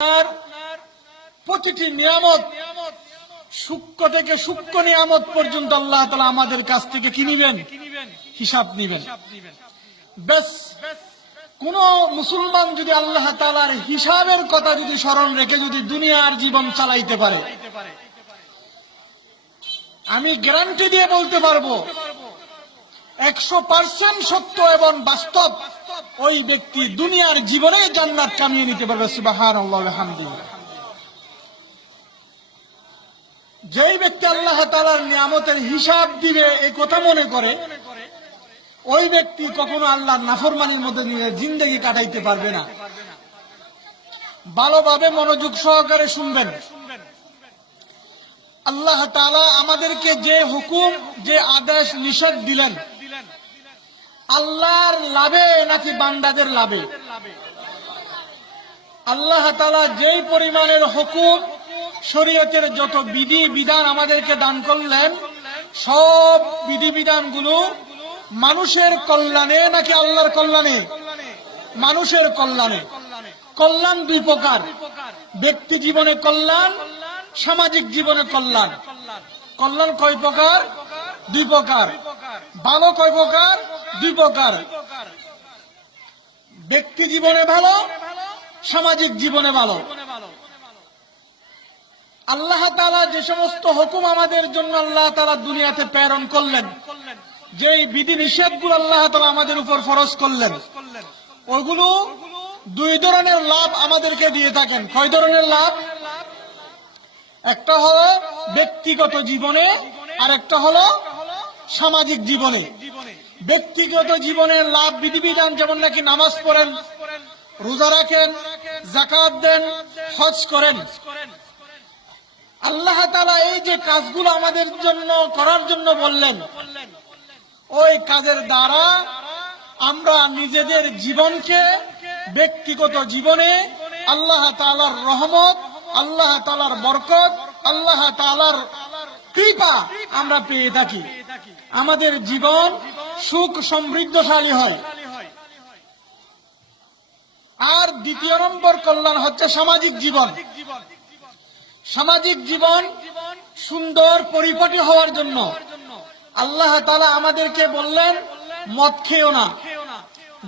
আপনার প্রতিটি নিয়ামত সূক্ষ্ম থেকে সূক্ষ্ম নিয়ামত পর্যন্ত আল্লাহ তাআলা আমাদের কাছ থেকে কি নিবেন? হিসাব নিবেন। বেশ, কোন মুসলমান যদি আল্লাহ তাআলার হিসাবের কথা যদি স্মরণ রেখে যদি দুনিয়ার জীবন চালাইতে পারে, আমি গ্যারান্টি দিয়ে বলতে পারবো 100% সত্য এবং বাস্তব, ওই ব্যক্তি দুনিয়ার জীবনে জান্নাত কামিয়ে নিতে পারবে। সুবহানাল্লাহ ওয়া বিহামদিহি। যেই ব্যক্তি আল্লাহ তাআলার নিয়ামতের হিসাব দিবে এই কথা মনে করে, ওই ব্যক্তি কখনো আল্লাহর নাফরমানির মধ্যে নিয়ে জিন্দেগি কাটাইতে পারবে না। ভালোভাবে মনোযোগ সহকারে শুনবেন। আল্লাহ তাআলা আমাদেরকে যে হুকুম, যে আদেশ নিষেধ দিলেন, আল্লাহর লাভে নাকি বান্দাদের লাভে? আল্লাহ তাআলা যেই পরিমাণের হুকুম, শরীয়তের যত বিধি বিধান আমাদেরকে দান করলেন, সব বিধি বিধানগুলো মানুষের কল্যাণে নাকি আল্লাহর কল্যাণে? মানুষের কল্যাণে। কল্যাণ দুই প্রকার, ব্যক্তি জীবনে কল্যাণ, সামাজিক জীবনে কল্যাণ। কল্যাণ কয় প্রকার? দুই প্রকার। ভালো কয় প্রকার? দুই প্রকার। ব্যক্তি জীবনে ভালো, সামাজিক জীবনে ভালো। আল্লাহ তাআলা যে সমস্ত হুকুম আমাদের জন্য আল্লাহ তাআলা দুনিয়াতে প্রেরণ করলেন, যে বিধি নিষেধগুলো আল্লাহ তাআলা আমাদের উপর ফরজ করলেন, ওইগুলো দুই ধরনের লাভ আমাদেরকে দিয়ে থাকেন। কয় ধরনের লাভ? একটা হলো ব্যক্তিগত জীবনে, আর একটা হলো সামাজিক জীবনে। ব্যক্তিগত জীবনের লাভ বিধিবিধান, যেমন নাকি নামাজ পড়েন, রোজা রাখেন, যাকাত দেন, হজ করেন। আল্লাহ তাআলা এই যে কাজগুলো আমাদের জন্য করার জন্য বললেন, ওই কাজের দ্বারা আমরা নিজেদের জীবনকে, ব্যক্তিগত জীবনে আল্লাহ তাআলার রহমত, আল্লাহ তাআলার বরকত, আল্লাহ তাআলার কৃপা আমরা পেয়ে থাকি। আমাদের জীবন সুখ সমৃদ্ধশালী হয়। আর দ্বিতীয় নম্বর কল্যাণ হচ্ছে সামাজিক জীবন। সামাজিক জীবন সুন্দর পরিপাটি হওয়ার জন্য আল্লাহ তাআলা আমাদেরকে বললেন, মদ খেও না,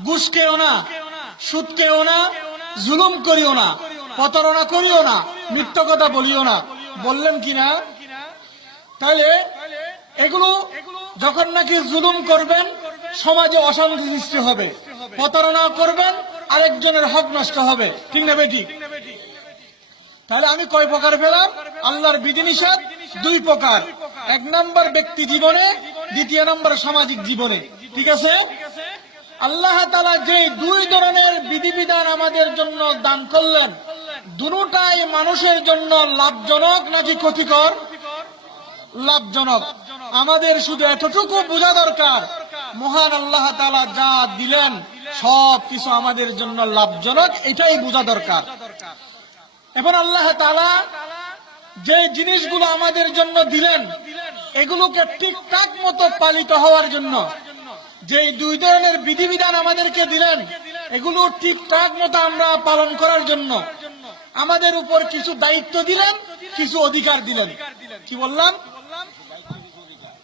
ঘুষ খেও না, সুদ খেও না, জুলুম করিও না, প্রতারণা করিও না, মিথ্যা কথা বলিও না। বললেন কিনা? তাহলে এগুলো যখন নাকি জুলুম করবেন, সমাজে অশান্তি সৃষ্টি হবে। প্রতারণা করবেন, আরেকজনের হক নষ্ট হবে। ঠিক না বেঠিক? তাহলে আমি কয় প্রকার পেলাম? আল্লাহর বিধিনিষেধ দুই প্রকার। এক নম্বর ব্যক্তি জীবনে, দ্বিতীয় নম্বর সামাজিক জীবনে। ঠিক আছে? আল্লাহ তাআলা যে দুই ধরনের বিধিবিধান আমাদের জন্য দান করলেন, দুটোটাই মানুষের জন্য লাভজনক নাকি ক্ষতিকর? লাভজনক। আমাদের শুধু এতটুকু বোঝা দরকার, মহান আল্লাহ তাআলা যা দিলেন সব কিছু আমাদের জন্য লাভজনক, এটাই বোঝা দরকার। এখন আল্লাহ তাআলা যে জিনিসগুলো আমাদের জন্য দিলেন, এগুলোকে ঠিকঠাক মতো পালিত হওয়ার জন্য, যে দুই ধরনের বিধিবিধান আমাদেরকে দিলেন, এগুলো ঠিকঠাক মতো আমরা পালন করার জন্য আমাদের উপর কিছু দায়িত্ব দিলেন, কিছু অধিকার দিলেন। কি বললাম?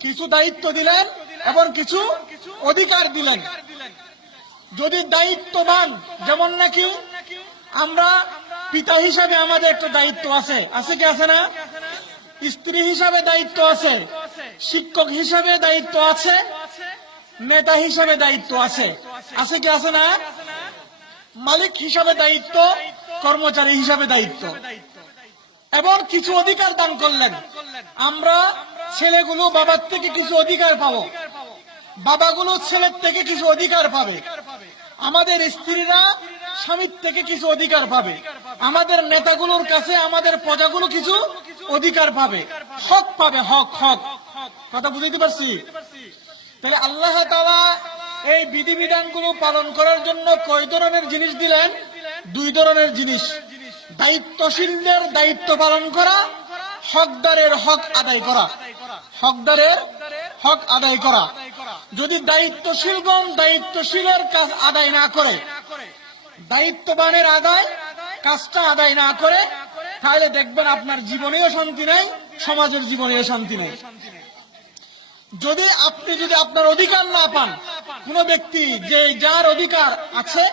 কিছু দায়িত্ব দিলেন এবং কিছু অধিকার দিলেন। যদি দায়িত্ববান, যেমন নাকি আমরা পিতা হিসাবে আমাদের একটা দায়িত্ব আছে, আছে কি আছে না? স্ত্রী হিসাবে দায়িত্ব আছে, শিক্ষক হিসাবে দায়িত্ব আছে, নেতা হিসাবে দায়িত্ব আছে, আছে কি আছে না? মালিক হিসাবে দায়িত্ব, কর্মচারী হিসাবে দায়িত্ব। এবং কিছু অধিকার দান করলেন। আমরা ছেলেগুলো বাবার থেকে কিছু অধিকার পাবো, বাবাগুলো ছেলের থেকে কিছু অধিকার পাবে, আমাদের স্ত্রীরা স্বামীর থেকে কিছু অধিকার পাবে, আমাদের নেতাগুলোর কাছে আমাদের প্রজাগুলো কিছু অধিকার পাবে, হক পাবে। হক হক কথা বুঝতে পারছি? তাহলে আল্লাহ তাআলা এই বিধিবিধানগুলো পালন করার জন্য কয় ধরনের জিনিস দিলেন? দুই ধরনের জিনিস। দায়িত্বশীলদের দায়িত্ব পালন করা, হকদারের হক আদায় করা। হকদারের হক আদায় করা। যদি দায়িত্বশীলগণ দায়িত্বশীলের কাজ আদায় না করে, দায়িত্ববানের আদায় কাজটা আদায় না করে, তাহলে দেখবেন আপনার জীবনেও শান্তি নাই, সমাজের জীবনেও শান্তি নেই। যদি আপনার অধিকার না পান, কোন ব্যক্তি যে যার অধিকার আছে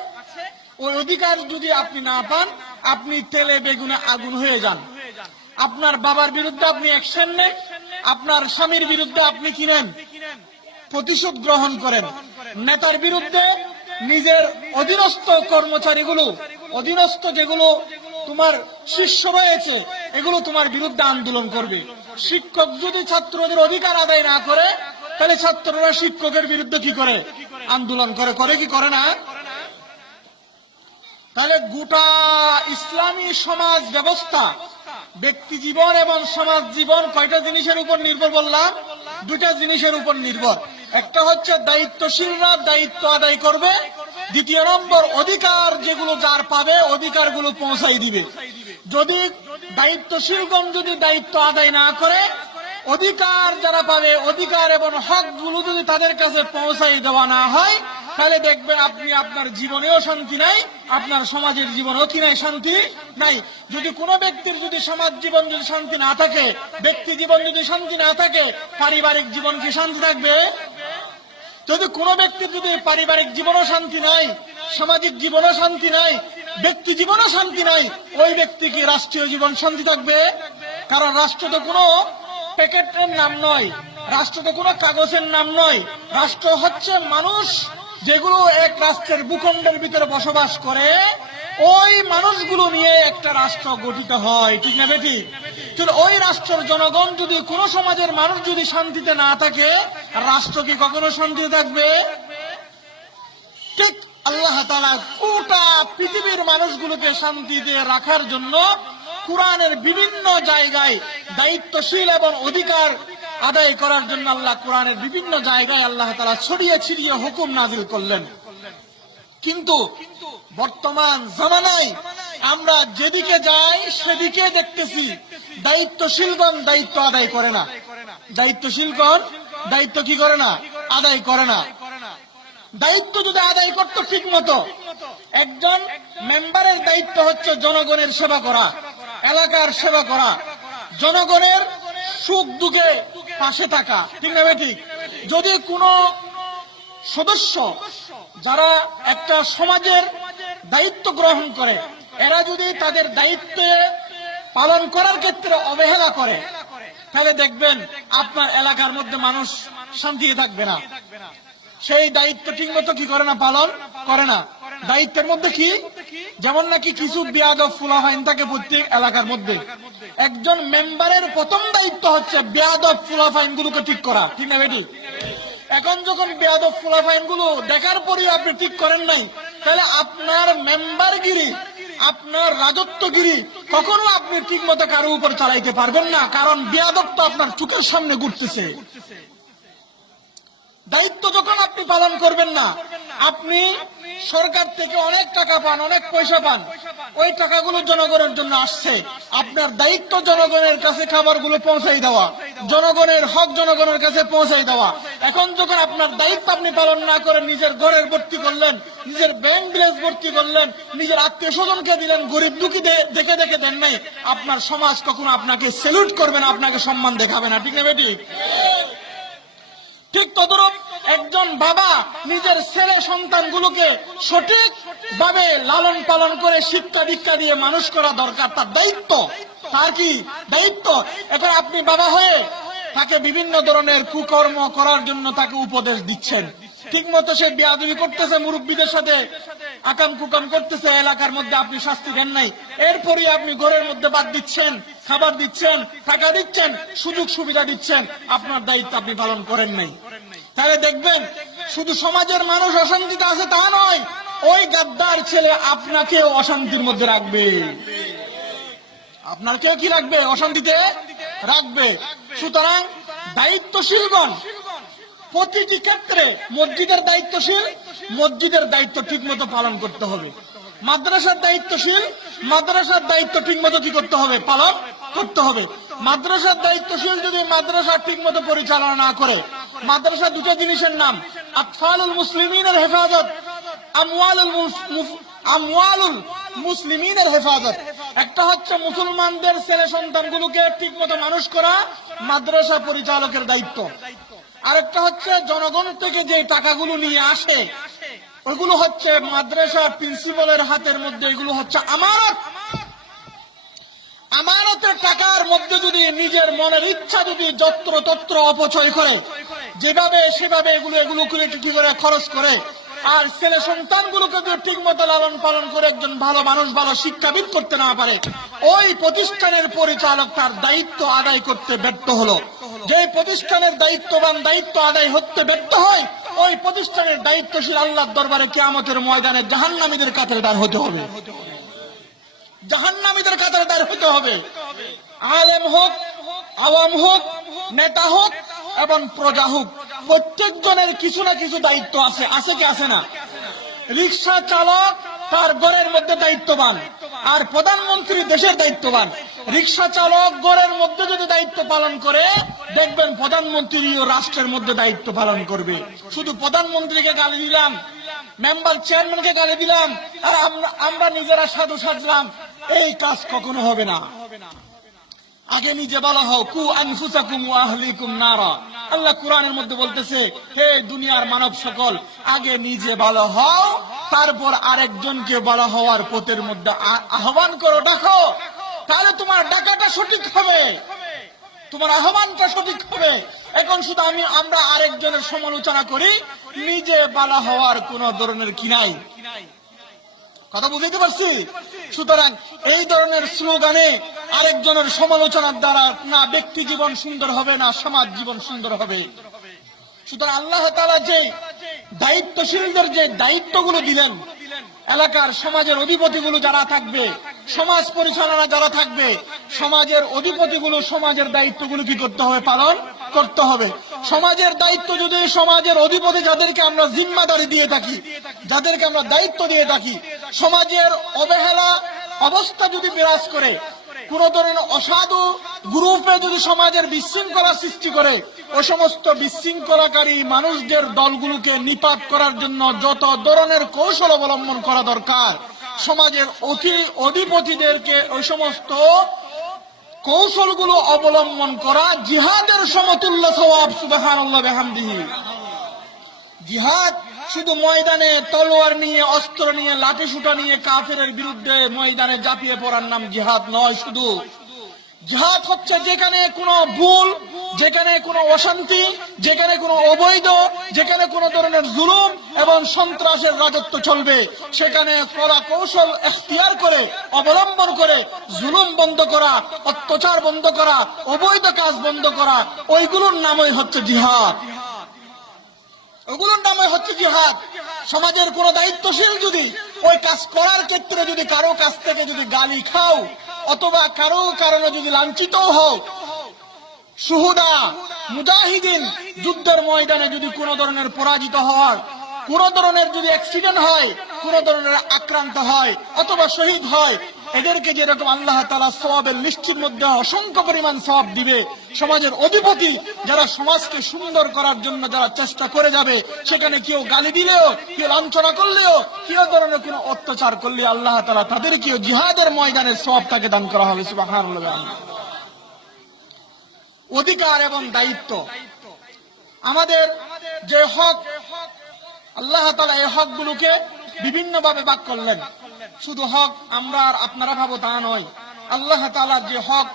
ওই অধিকার যদি আপনি না পান, আপনি তেলে বেগুনে আগুন হয়ে যান। আপনার বাবার বিরুদ্ধে আপনি অ্যাকশন নেন, আপনার স্বামীর বিরুদ্ধে আপনি কি নেন, প্রতিশোধ গ্রহণ করেন। নেতার বিরুদ্ধে নিজের অধীনস্থ কর্মচারীগুলো, অধীনস্থ যেগুলো তোমার শিষ্য রয়েছে, এগুলো তোমার বিরুদ্ধে আন্দোলন করবে। শিক্ষক যদি ছাত্রদের অধিকার আদায় না করে, তাহলে ছাত্ররা শিক্ষকের বিরুদ্ধে কি করে, আন্দোলন করে। করে কি করে না? তাহলে গোটা ইসলামী সমাজ ব্যবস্থা, ব্যক্তি জীবন এবং সমাজ জীবন কয়টা জিনিসের উপর নির্ভর বললাম? দুটা জিনিসের উপর নির্ভর। একটা হচ্ছে দায়িত্বশীলরা দায়িত্ব আদায় করবে, দ্বিতীয় নম্বর অধিকার যেগুলো যার পাবে অধিকারগুলো পৌঁছাই দিবে। যদি দায়িত্বশীলগণ যদি দায়িত্ব আদায় না করে, অধিকার যারা পাবে অধিকার এবং হক গুলো যদি তাদের কাছে পৌঁছাই দেওয়া না হয়, তাহলে দেখবেন আপনি আপনার জীবনেও শান্তি নাই, আপনার সমাজের জীবনেও কি নাই, শান্তি নাই। যদি কোনো ব্যক্তির যদি সমাজ জীবন যদি শান্তি না থাকে, ব্যক্তি জীবন যদি শান্তি না থাকে, পারিবারিক জীবন কি শান্তি থাকবে? যদি কোনো ব্যক্তির যদি পারিবারিক জীবনও শান্তি নাই, সামাজিক জীবনও শান্তি নাই, ব্যক্তি জীবনও শান্তি নাই, ওই ব্যক্তি কি রাষ্ট্রীয় জীবন শান্তি থাকবে? কারণ রাষ্ট্র তো কোনো প্যাকেটের নাম নয়, রাষ্ট্র তো কোনো কাগজের নাম নয়। রাষ্ট্র হচ্ছে মানুষ যেগুলো এক রাষ্ট্রের ভূখণ্ডের ভিতরে বসবাস করে, ওই মানুষগুলো নিয়ে একটা রাষ্ট্র গঠিত হয়, ঠিক না বেঠিক? কিন্তু ওই রাষ্ট্রের জনগণ যদি, কোন সমাজের মানুষ যদি শান্তিতে না থাকে, রাষ্ট্র কি কখনো শান্তিতে থাকবে? ঠিক আল্লাহ তাআলা গোটা পৃথিবীর মানুষগুলোকে শান্তিতে রাখার জন্য কুরআনের বিভিন্ন জায়গায় দায়িত্বশীল এবং অধিকার আদায় করার জন্য আল্লাহ কুরআনের বিভিন্ন জায়গায় আল্লাহ তাআলা ছড়িয়ে ছিটিয়ে হুকুম নাযিল করলেন। কিন্তু বর্তমান জামানায় আমরা যেদিকে যাই সেদিকে দেখতেছি দায়িত্বশীলগণ দায়িত্ব আদায় করে না। দায়িত্বশীলগণ দায়িত্ব কি করে না, আদায় করে না। দায়িত্ব যদি আদায় করতো ঠিক মতো, একজন মেম্বারের দায়িত্ব হচ্ছে জনগণের সেবা করা, এলাকার সেবা করা, জনগণের সুখ দুঃখে পাশে থাকা, ঠিক না ঠিক? যদি কোনো সদস্য যারা একটা সমাজের দায়িত্ব গ্রহণ করে, এরা যদি তাদের দায়িত্ব পালন করার ক্ষেত্রে অবহেলা করে, তাহলে দেখবেন আপনার এলাকার মধ্যে মানুষ শান্তিতে থাকবে না। সেই দায়িত্ব ঠিক মতো কি করে না, পালন করে না। দায়িত্বের মধ্যে কি, যেমন নাকি কিছু বেয়াদব ফুলাফাইন থাকে প্রত্যেক এলাকার মধ্যে। একজন মেম্বারের প্রথম দায়িত্ব হচ্ছে বেয়াদব ফুলাফাইন গুলোকে ঠিক করা, ঠিক না বেটি? এখন যখন বেয়াদব ফুলাফাইন গুলো দেখার পরেও আপনি ঠিক করেন নাই, তাহলে আপনার মেম্বারগিরি, আপনার রাজত্বগিরি কখনো আপনি ঠিক মতো কারো উপর চালাইতে পারবেন না, কারণ বেয়াদব তো আপনার চোখের সামনে ঘুরতেছে। দায়িত্ব যখন আপনি পালন করবেন না, আপনি সরকার থেকে অনেক টাকা পান, অনেক পয়সা পান, ওই টাকাগুলো জনগণের জন্য আসছে। আপনার দায়িত্ব জনগণের কাছে খাবারগুলো পৌঁছাই দেওয়া, জনগণের হক জনগণের কাছে পৌঁছাই দেওয়া। এখন যখন আপনার দায়িত্ব আপনি পালন না করে নিজের ঘরের ভর্তি করলেন, নিজের ব্যাংক ব্যালেন্স ভর্তি করলেন, নিজের আত্মীয় স্বজনকে দিলেন, গরিব দুঃখী দেখে দেখে দেন নাই, আপনার সমাজ কখনো আপনাকে স্যালুট করবে না, আপনাকে সম্মান দেখাবে না, ঠিক না বেটি? ঠিক তদরূপ একজন বাবা নিজের ছেলে সন্তানগুলোকে সঠিক ভাবে লালন পালন করে শিক্ষা দীক্ষা দিয়ে মানুষ করা দরকার, তার দায়িত্ব। তার কি দায়িত্ব? এখন আপনি বাবা হয়ে তাকে বিভিন্ন ধরনের কুকর্ম করার জন্য তাকে উপদেশ দিচ্ছেন, ঠিক মতো সে বেয়াদবি করতেছে, মুরব্বীদের সাথে আকাম কুকাম করতেছে, এলাকার মধ্যে আপনি শাস্তি দেন নাই, এরপরে আপনি ঘরের মধ্যে বাদ দিচ্ছেন, খাবার দিচ্ছেন, টাকা দিচ্ছেন, সুযোগ সুবিধা দিচ্ছেন, আপনার দায়িত্ব আপনি পালন করেন নাই। তাহলে দেখবেন শুধু সমাজের মানুষ অশান্তিতে আছে তা নয়, ওই গাদ্দার ছেলে আপনাকেও অশান্তির মধ্যে রাখবে, আপনাকেও কি রাখবে, অশান্তিতে রাখবে। সুতরাং দায়িত্বশীলগণ প্রতিটি ক্ষেত্রে, মসজিদের দায়িত্বশীল, মসজিদের দায়িত্ব ঠিক মতো পালন করতে হবে। মাদ্রাসার দায়িত্বশীল, মাদ্রাসার দায়িত্ব ঠিক মতো কি করতে হবে, পালন করতে হবে। মাদ্রাসার দায়িত্বশীল যদি মাদ্রাসা ঠিক মতো পরিচালনা না করে, মাদ্রাসা দুটো জিনিসের নাম, আতফালুল মুসলিমিনের হেফাজত, আমওয়ালুল মুসলিমিনের হেফাজত। একটা হচ্ছে মুসলমানদের ছেলে সন্তানগুলোকে ঠিক মতো মানুষ করা, মাদ্রাসা পরিচালকের দায়িত্ব। আরেকটা হচ্ছে জনগণ থেকে যে টাকাগুলো নিয়ে আসে ওইগুলো হচ্ছে মাদ্রাসা প্রিন্সিপালের হাতের মধ্যে, এগুলো হচ্ছে আমানত। আমানতের টাকার মধ্যে যদি নিজের মনের ইচ্ছা যদি যত্র তত্র অপচয় করে, যেভাবে সেভাবে এগুলো করে কি করে খরচ করে, আর ছেলে সন্তানগুলোকে যদি ঠিক মতো লালন পালন করে একজন ভালো মানুষ, ভালো শিক্ষাবিদ করতে না পারে, ওই প্রতিষ্ঠানের পরিচালক তার দায়িত্ব আদায় করতে ব্যর্থ হলো। যে প্রতিষ্ঠানের দায়িত্ববান দায়িত্ব আদায় হতে ব্যর্থ হয়, ওই প্রতিষ্ঠানের দায়িত্বশীল আল্লাহর দরবারে কিয়ামতের ময়দানে জাহান্নামীদের কাতারে দাঁড় হতে হবে, জাহান্নামীদের কাতারে দাঁড় হতে হবে। আলেম হোক, আওয়াম হোক, নেতা হোক এবং প্রজা হোক, প্রত্যেকজনের কিছু না কিছু দায়িত্ব আছে, আছে কি আছে না? রিক্সা চালক তার ঘরের মধ্যে দায়িত্ববান, আর প্রধানমন্ত্রী দেশের দায়িত্ববান। রিক্সা চালক ঘরের মধ্যে যদি দায়িত্ব পালন করে, দেখবেন প্রধানমন্ত্রীও রাষ্ট্রের মধ্যে দায়িত্ব পালন করবে। শুধু প্রধানমন্ত্রীকে গালি দিলাম, মেম্বার চেয়ারম্যানকে গালি দিলাম, আর আমরা নিজেরা সাধু সাজলাম, এই কাজ কখনো হবে না। আগে নিজে বলা হও, কু আনফুসাকুম ওয়া আহলিকুম নারা। আল্লাহ কোরআনের মধ্যে বলতেছে, হে দুনিয়ার মানব সকল, আগে নিজে ভালো হও, তারপর আরেকজনকে ভালো হওয়ার পথের মধ্যে আহ্বান করো, ডাকো, তাহলে তোমার ডাকাটা সঠিক হবে, তোমার আহ্বানটা সঠিক হবে। এখন শুধু আমরা আরেকজনের সমালোচনা করি, নিজে ভালো হওয়ার কোন ধরনের কি নাই। কথা বুঝতে পারছি? সুতরাং এই ধরনের স্লোগানে আরেকজনের সমালোচনার দ্বারা না ব্যক্তি জীবন সুন্দর হবে, না সমাজ জীবন সুন্দর হবে। সুতরাং আল্লাহ তাআলা যে দায়িত্বশীলদের যে দায়িত্বগুলো দিলেন, এলাকার সমাজের অধিপতিগুলো যারা থাকবে, সমাজ পরিচালনা যারা থাকবে, সমাজের অধিপতিগুলো সমাজের দায়িত্বগুলো কি করতে হবে? পালন করতে হবে। সমাজের দায়িত্ব যদি সমাজের অধিপতি যাদেরকে আমরা জিম্মাদারি দিয়ে থাকি, যাদেরকে আমরা দায়িত্ব দিয়ে থাকি, সমাজের অবহেলা অবস্থা যদি বিরাজ করে, কোন ধরনের অসাধু গ্রুপে যদি সমাজের বিশৃঙ্খলা সৃষ্টি করে, ও সমস্ত বিশৃঙ্খলাকারী মানুষদের দলগুলোকে নিপাত করার জন্য যত ধরনের কৌশল অবলম্বন করা দরকার, সমাজের অধিপতিদেরকে ওই সমস্ত কৌশলগুলো অবলম্বন করা জিহাদের সমতুল্য সওয়াব। সুবহানাল্লাহ বিহামদিহি। জিহাদ শুধু ময়দানে তলোয়ার নিয়ে, অস্ত্র নিয়ে, লাঠি সুটা নিয়ে কাফেরের বিরুদ্ধে ময়দানে ঝাঁপিয়ে পড়ার নাম জিহাদ নয়। শুধু জিহাদ হচ্ছে যেখানে কোনো ভুল, যেখানে কোনো অশান্তি, যেখানে কোনো অবৈধ, যেখানে কোনো ধরনের জুলুম এবং সন্ত্রাসের রাজত্ব চলবে, সেখানে কড়া কৌশল এখতিয়ার করে অবলম্বন করে জুলুম বন্ধ করা, অত্যাচার বন্ধ করা, অবৈধ কাজ বন্ধ করা, ওইগুলোর নামই হচ্ছে জিহাদ, ওগুলোর নামে হচ্ছে জিহাদ। সমাজের কোন দায়িত্বশীল যদি ওই কাজ করার ক্ষেত্রে যদি কারো কাছ থেকে যদি গালি খাও, অথবা কারো কারণে যদি লাঞ্ছিত হও, শুহুদা মুজাহিদিন যুদ্ধের ময়দানে যদি কোন ধরনের পরাজিত হওয়ার, কোন ধরনের যদি অ্যাক্সিডেন্ট হয়, কোন ধরনের আক্রান্ত হয় অথবা শহীদ হয়, এদেরকে যেরকম আল্লাহ তাআলা সওয়াবের লিস্টের মধ্যে অসংখ্য পরিমাণ সওয়াব দিবে, সমাজের অধিপতি যারা সমাজকে সুন্দর করার জন্য যারা চেষ্টা করে যাবে, সেখানে কেউ গালি দিলেও, কেউ লাঞ্ছনা করলেও, কেউ ধরনের কোনো অত্যাচার করলে আল্লাহ তাআলা তাদেরকেও জিহাদের ময়দানে সওয়াবটাকে দান করা হবে। সুবহানাল্লাহ। অধিকার এবং দায়িত্ব, আমাদের যে হক, আল্লাহ তাআলা এই হকগুলোকে বিভিন্ন ভাবে ভাগ করলেন। শুধু হক আমরা আর আপনারা ভাবো তা নয়। আল্লাহ তাআলার যে হক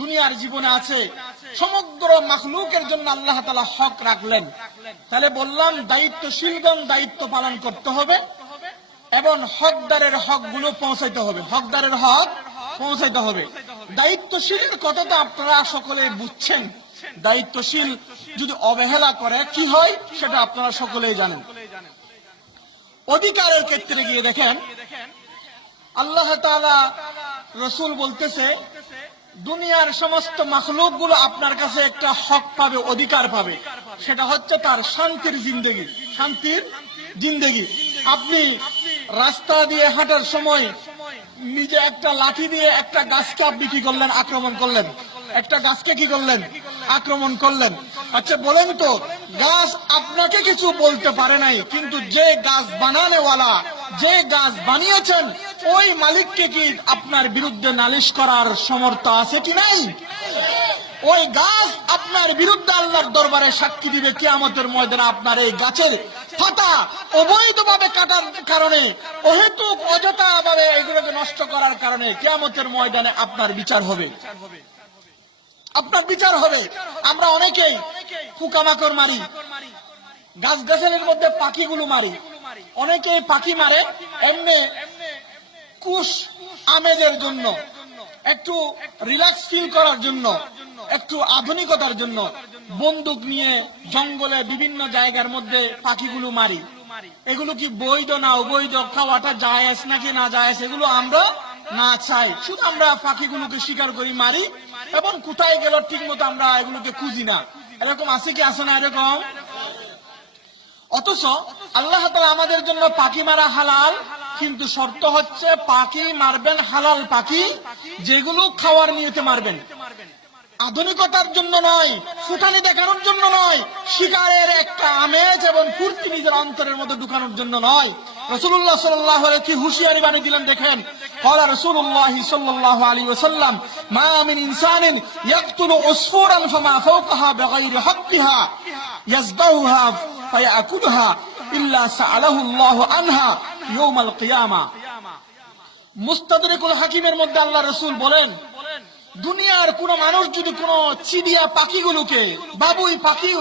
দুনিয়ার জীবনে আছে, সমগ্র মাখলুকের জন্য আল্লাহ তাআলা হক রাখলেন। তাহলে বললাম দায়িত্বশীলগণ দায়িত্ব পালন করতে হবে এবং হকদারের হকগুলো পৌঁছাইতে হবে, হকদারের হক পৌঁছাইতে হবে। দায়িত্বশীলের কথা তো আপনারা সকলে বুঝছেন। দায়িত্বশীল যদি অবহেলা করে কি হয় সেটা আপনারা সকলেই জানেন। অধিকারের ক্ষেত্রে গিয়ে দেখেন আল্লাহ তাআলা, রাসূল বলতেছে দুনিয়ার সমস্ত মাখলুক গুলো আপনার কাছে একটা হক পাবে, অধিকার পাবে, সেটা হচ্ছে তার শান্তির জিন্দেগি, শান্তির জিন্দেগি। আপনি রাস্তা দিয়ে হাঁটার সময় নিজে একটা লাঠি দিয়ে একটা গাছকে আপনি কি করলেন? আক্রমণ করলেন। একটা গাছকে কি করলেন? আক্রমণ করলেন। আচ্ছা বলেন তো, গাছ আপনাকে কিছু বলতে পারে নাই, কিন্তু যে গাছ বানানেওয়ালা যে গাছ বানিয়েছেন ওই মালিককে কি আপনার বিরুদ্ধে নালিশ করার সমর্থ আছে কি নাই? ওই গাছ আপনার বিরুদ্ধে আল্লাহর দরবারে সাক্ষী দিবে কিয়ামতের ময়দানে। আপনার এই গাছের পাতা অবৈধভাবে কাটার কারণে, অহেতুক অযথা ভাবে এগুলোকে নষ্ট করার কারণে কিয়ামতের ময়দানে আপনার বিচার হবে, আপনার বিচার হবে। আমরা অনেকেই পোকামাকড় মারি, গাছ গাছালির মধ্যে পাখিগুলো মারি, অনেকে পাখি মারে এমনি কুশ আমেজের জন্য, একটু রিল্যাক্স ফিল করার জন্য, একটু আধুনিকতার জন্য বন্দুক নিয়ে জঙ্গলে বিভিন্ন জায়গার মধ্যে পাখিগুলো মারি। এগুলো কি বৈধ না অবৈধ, খাওয়াটা জায়েজ নাকি না জায়েজ, এগুলো আমরা না চাই। শুধু আমরা পাখিগুলোকে শিকার করি, মারি, এবং কোথায় গেল ঠিক মতো আমরা এগুলোকে খুঁজি না। এরকম আছে কি আছে না এরকম? অথচ আল্লাহ তাআলা আমাদের জন্য পাখি মারা হালাল, কিন্তু শর্ত হচ্ছে পাখি মারবেন হালাল পাখি, যেগুলো খাওয়ার নিয়তে মারবেন, আধুনিকতার জন্য নয়, ফুটানি দেখানোর জন্য নয়, শিকারের একটা আমেজ এবং ফুর্তি নিজের অন্তরের মধ্যে ঢুকানোর জন্য নয়। রাসূলুল্লাহ সাল্লাল্লাহু আলাইহি কি হুঁশিয়ারি বাণী দিলেন দেখেন। قال رسول الله صلى الله عليه وسلم ما من انسان يقتل عصفورا فما فوقها بغير حقها يذبحها فيأكلها الا سأله الله عنها يوم القيامه। মুস্তাদরিকুল হাকিমের মধ্যে আল্লাহ রাসূল বলেন, দুনিয়ার কোন মানুষ যদি কোন চিড়িয়া পাখিগুলোকে, বাবুই পাখি,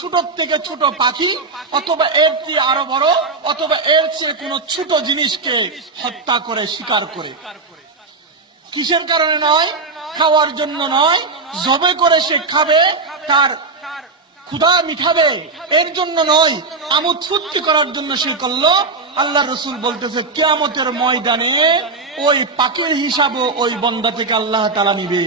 ছোট থেকে ছোট পাখি, অথবা এর চেয়ে আরো বড়, অথবা এর চেয়ে কোন ছোট জিনিসকে হত্যা করে, শিকার করে, কিসের কারণে নয়? খাওয়ার জন্য নয়, জবে করে সে খাবে, তার ক্ষুধা মিটাবে, এর জন্য নয়, আমোদ ফুর্তি করার জন্য সে করলো। আল্লাহ রাসূল বলতেছে কিয়ামতের ময়দানে ওই পাখির হিসাবও ওই বান্দা থেকে আল্লাহ তাআলা নিবে।